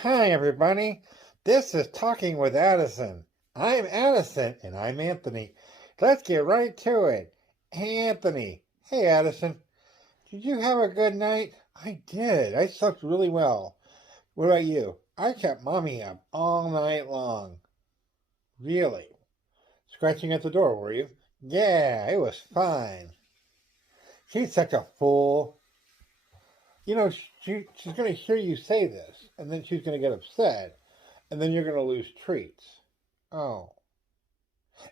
Hi, everybody. This is Talking with Addison. I'm Addison, and I'm Anthony. Let's get right to it. Hey, Anthony. Hey, Addison. Did you have a good night? I did. I slept really well. What about you? I kept Mommy up all night long. Really? Scratching at the door, were you? Yeah, it was fine. She's such a fool. You know, she's going to hear you say this, and then she's going to get upset, and then you're going to lose treats. Oh,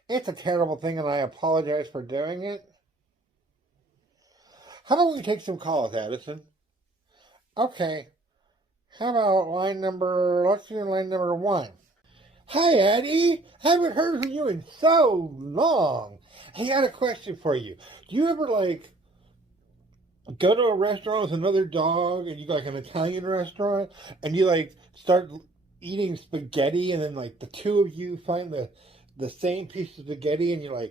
it's a terrible thing, and I apologize for doing it. How about we take some calls, Addison? Okay. How about let's do line number one. Hi, Addie. Haven't heard from you in so long. Hey, I had a question for you. Do you ever, go to a restaurant with another dog, and you go, like, an Italian restaurant, and you, start eating spaghetti, and then, the two of you find the same piece of spaghetti, and you're,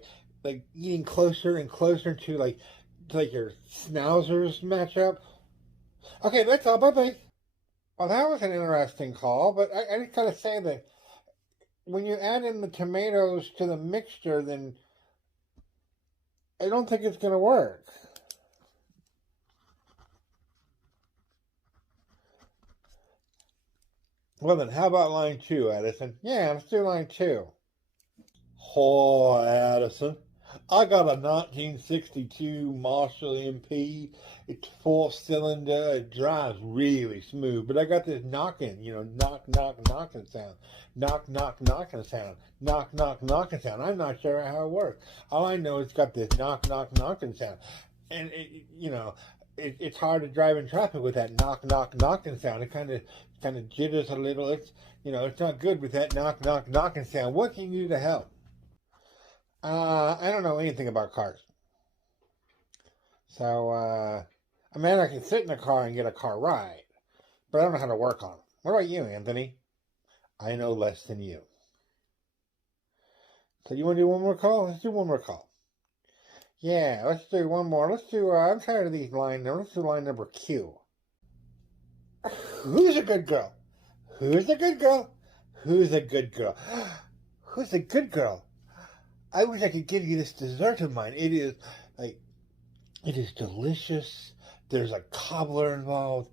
eating closer and closer to your schnauzers match up? Okay, that's all. Bye-bye. Well, that was an interesting call, but I just gotta say that when you add in the tomatoes to the mixture, then I don't think it's gonna work. Well, then, how about line two, Addison? Yeah, let's do line two. Oh, Addison, I got a 1962 Marshall MP. It's four-cylinder. It drives really smooth. But I got this knocking, knock, knock, knocking sound. Knock, knock, knocking sound. Knock, knock, knocking sound. I'm not sure how it works. All I know is it's got this knock, knock, knocking sound. And, it's hard to drive in traffic with that knock, knock, knocking sound. It kind of jitters a little. It's not good with that knock, knock, knocking sound. What can you do to help? I don't know anything about cars. So, I can sit in a car and get a car ride, but I don't know how to work on them. What about you, Anthony? I know less than you. So you want to do one more call? Let's do one more call. Yeah, let's do one more. I'm tired of these line numbers. Let's do line number Q. Who's a good girl? Who's a good girl? Who's a good girl? Who's a good girl? I wish I could give you this dessert of mine. It is delicious. There's a cobbler involved.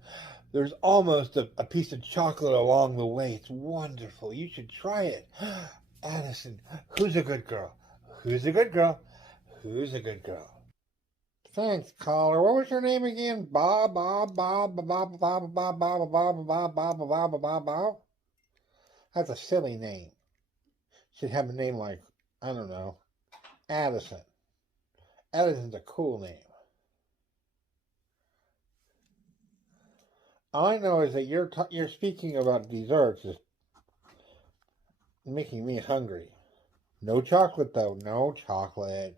There's almost a piece of chocolate along the way. It's wonderful. You should try it. Addison, who's a good girl? Who's a good girl? Who's a good girl? Thanks, caller. What was your name again? Bob, Bob, Bob, Bob, Bob, Bob, Bob, Bob, Bob, Bob, Bob, Bob, Bob, Bob. That's a silly name. Should have a name like, I don't know, Addison. Addison's a cool name. All I know is that you're speaking about desserts is making me hungry. No chocolate, though. No chocolate.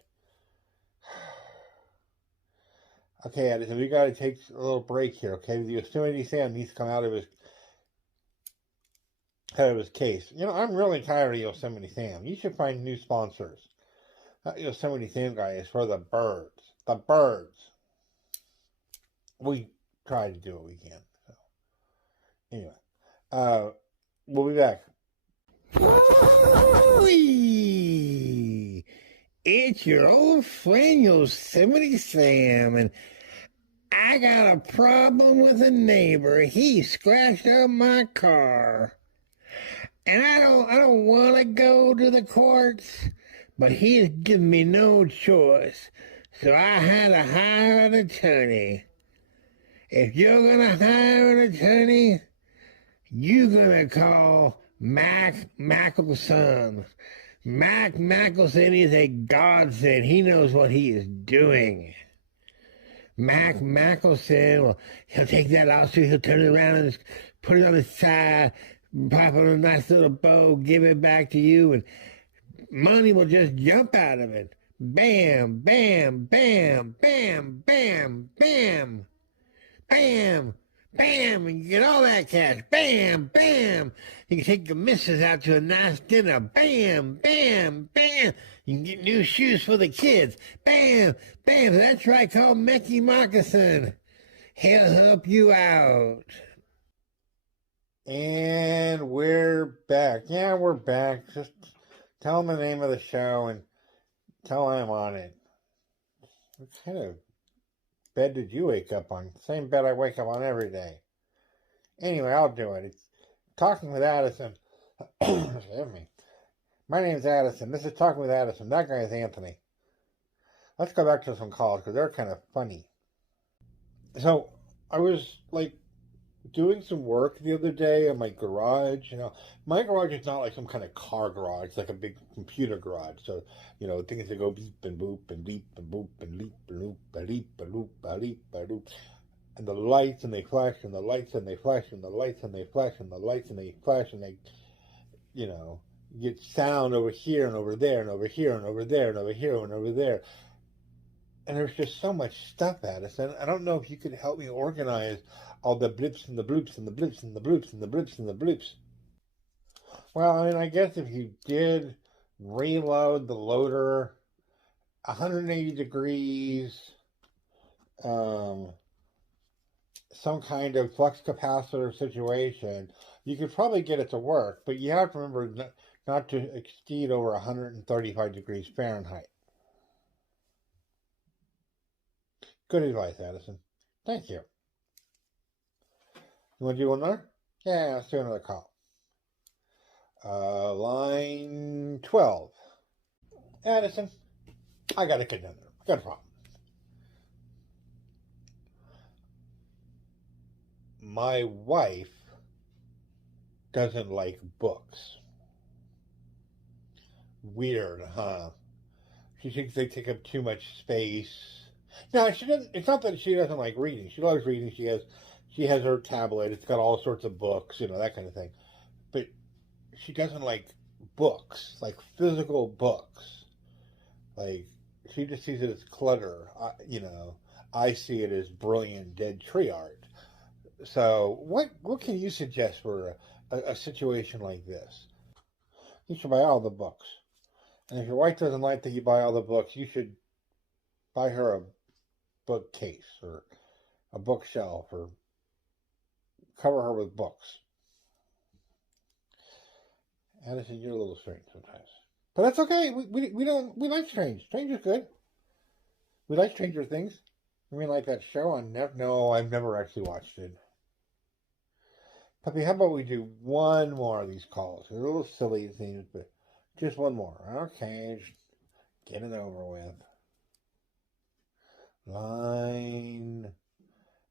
Okay, Addison, we gotta take a little break here, okay? The Yosemite Sam needs to come out of his case. I'm really tired of Yosemite Sam. You should find new sponsors. That Yosemite Sam guy is for the birds. The birds. We try to do what we can. So. Anyway, we'll be back. It's your old friend Yosemite Sam, and I got a problem with a neighbor. He scratched up my car. And I don't want to go to the courts, but he's given me no choice. So I had to hire an attorney. If you're going to hire an attorney, you're going to call Mac Mickelson. Mac Mickelson is a godsend. He knows what he is doing. Mac Mickelson, well, he'll take that lawsuit, he'll turn it around and put it on his side, pop it on a nice little bow, give it back to you, and money will just jump out of it. Bam, bam, bam, bam, bam, bam, bam, bam, and you get all that cash. Bam, bam. You can take the missus out to a nice dinner. Bam, bam, bam. You can get new shoes for the kids. Bam, bam. That's right, call Mickey Moccasin. He'll help you out. And we're back. Yeah, we're back. Just tell them the name of the show and tell them I'm on it. What kind of bed did you wake up on? Same bed I wake up on every day. Anyway, I'll do it. It's Talking with Addison. Excuse me. My name's Addison. This is Talking with Addison. That guy is Anthony. Let's go back to some calls because they're kind of funny. So I was doing some work the other day in my garage. My garage is not like some kind of car garage. It's like a big computer garage. So, things that go beep and boop and beep and boop and leap and loop and leap and loop and leap and loop. And the lights and they flash and the lights and they flash and the lights and they flash and the lights and they flash and they, you get sound over here and over there and over here and over there and over here and over there. And there's just so much stuff, Addison. I don't know if you could help me organize all the blips and the bloops and the blips and the bloops and the blips and the bloops. Well, I guess if you did reload the loader 180 degrees, some kind of flux capacitor situation, you could probably get it to work, but you have to remember not to exceed over 135 degrees Fahrenheit. Good advice, Addison. Thank you. You want to do one more? Yeah, let's do another call. Line 12. Addison, I got a conundrum. Got a problem. My wife doesn't like books. Weird, huh? She thinks they take up too much space. No, she doesn't. It's not that she doesn't like reading. She loves reading. She has her tablet. It's got all sorts of books, that kind of thing. But she doesn't like books, like physical books. Like, she just sees it as clutter. I see it as brilliant dead tree art. So, what can you suggest for a situation like this? You should buy all the books. And if your wife doesn't like that you buy all the books, you should buy her a bookcase or a bookshelf or cover her with books. Addison, you're a little strange sometimes. But that's okay. We like Strange. Strange is good. We like Stranger Things. Like that show on Netflix? No, I've never actually watched it. Puppy, how about we do one more of these calls? They're a little silly, it seems, but just one more. Okay, just get it over with. Line.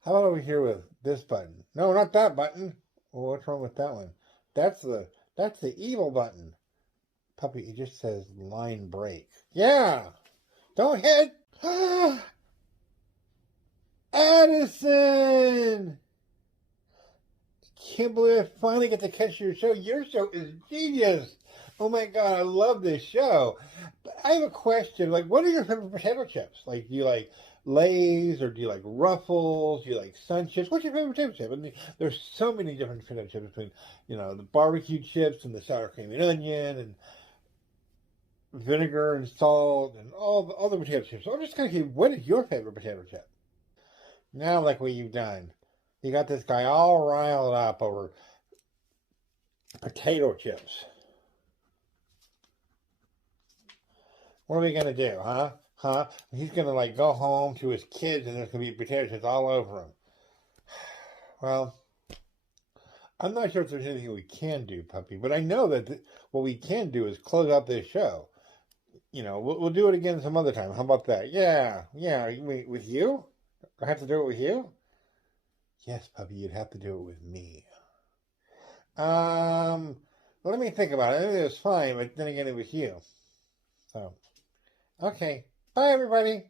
How about over here with this button? No, not that button. Well, what's wrong with that one? That's the evil button. Puppy, it just says line break. Yeah! Don't hit! Addison! Can't believe I finally get to catch your show. Your show is genius. Oh my God, I love this show. But I have a question. What are your favorite potato chips? Do you like Lay's or do you like Ruffles? Do you like Sun Chips? What's your favorite potato chip? There's so many different potato chips between, the barbecue chips and the sour cream and onion and vinegar and salt and all the potato chips. So I'm just kind of curious, what is your favorite potato chip? Now, what you've done. You got this guy all riled up over potato chips. What are we going to do, huh? He's going to go home to his kids and there's going to be potato chips all over him. Well, I'm not sure if there's anything we can do, Puppy, but I know that what we can do is close out this show. We'll do it again some other time. How about that? Yeah. With you? I have to do it with you? Yes, Puppy, you'd have to do it with me. Let me think about it. I think it was fine, but then again, it was you. So, okay. Bye, everybody.